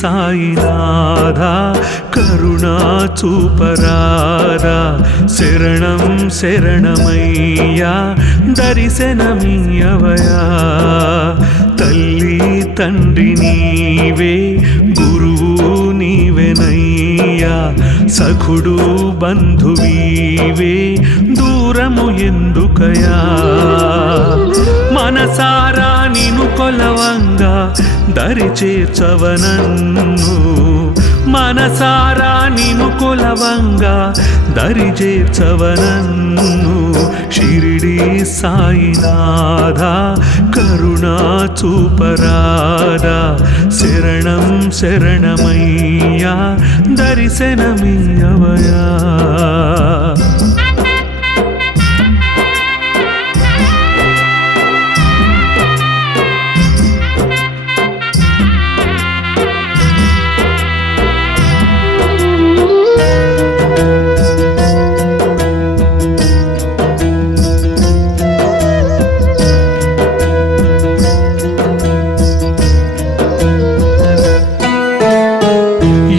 సాయినాథా కరుణా చూపరారా శరణం శరణమయ్యా దర్శనమియ్యవయా తల్లి తండ్రి నీవే గురువు నీవెనయ్యా సఖుడు బంధువీవే దూరము ఎందుకయా మనసారా నిను కొలవంగా దరి చేర్చవనన్ను మనసారా నిను కొలవంగా దరి చేర్చవనన్ను షిరిడి సాయినాథా కరుణా చూపరారా శరణం శరణమయ్యా దర్శనమియ్యవయా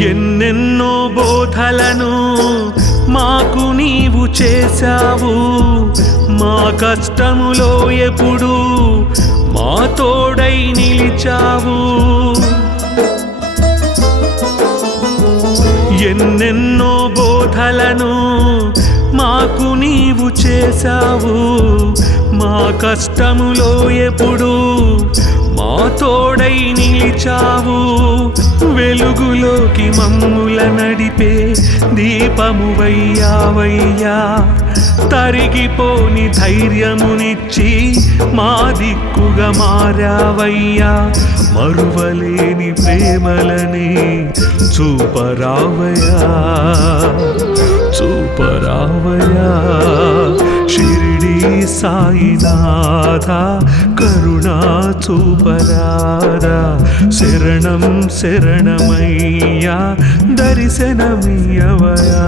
ఎన్నెన్నో బోధలను మాకు నీవు చేశావు మా కష్టములో ఎప్పుడు మా తోడై నిలిచావు ఎన్నెన్నో బోధలను మాకు నీవు చేశావు మా కష్టములో ఎప్పుడు మా తోడై నిలిచావు వెలుగులోకి మమ్ముల నడిపే దీపమువయ్యావయ్యా తరిగిపోని ధైర్యమునిచ్చి మా దిక్కుగా మారావయ్యా మరువలేని ప్రేమలని చూపరావయ్యా చూపరావయ్యా షిరిడి సాయినాథా కరుణా చూపరారా శరణం శరణమయ్యా దర్శనమియ్యవయా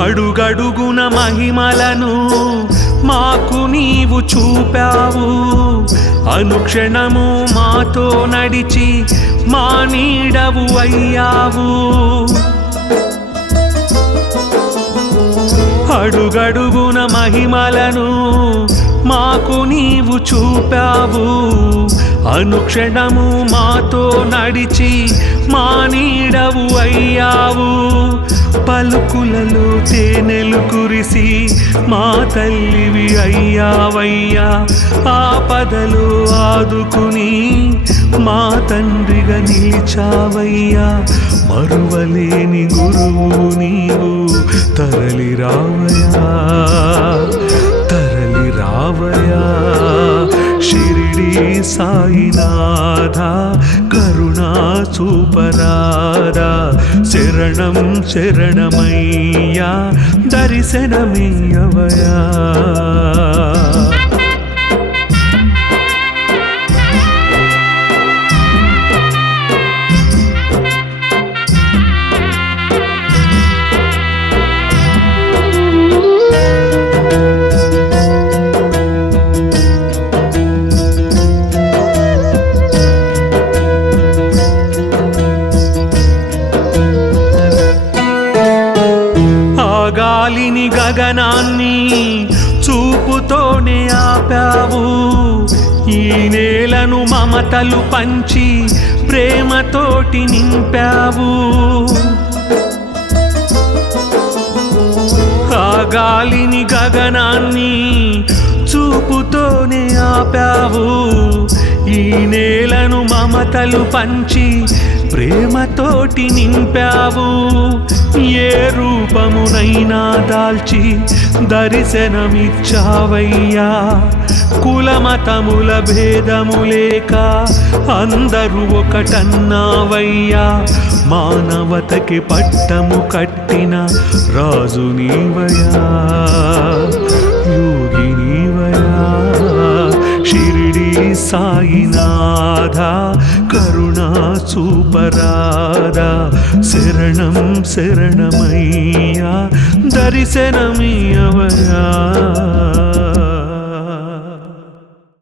అడుగడుగున మహిమలను మాకు నీవు చూపావు అనుక్షణము మాతో నడిచి మా నీడవు అయ్యావు అడుగడుగున మహిమలను మాకు నీవు చూపావు అనుక్షణము మాతో నడిచి మా నీడవు అయ్యావు పలుకులలో తేనెలు కురిసి మా తల్లివి అయ్యావయ్యా ఆపదలో ఆదుకుని మా తండ్రిగా నిలిచావయ్యా మరువలేని గురువు నీవు తరలి రావయ్యా తరలి రావయ్యా షిరిడి సాయినాథా కరుణా చూపరారా శరణం శరణమయ్యా దర్శనమియ్యవయా గాలిని గగనాన్ని చూపుతోనే ఆపావు ఈ నేలను మమతలు పంచి ప్రేమతోటి నింపావు ఆ గాలిని గగనాన్ని చూపుతోనే ఆపావు ఈ నేలను మమతలు పంచి ప్రేమతోటి నింపావు ఏ రూపమునైనా దాల్చి దర్శనమిచ్చావయ్యా కులమతముల భేదము లేక అందరూ ఒకటన్నావయ్యా మానవతకి పట్టము కట్టిన రాజు నీవయ్యా యోగి నీవయ్యా షిరిడి సాయినాథ కరుణా చూపరాదా శరణం శరణమయ్యా దర్శనమియ్యవయ్యా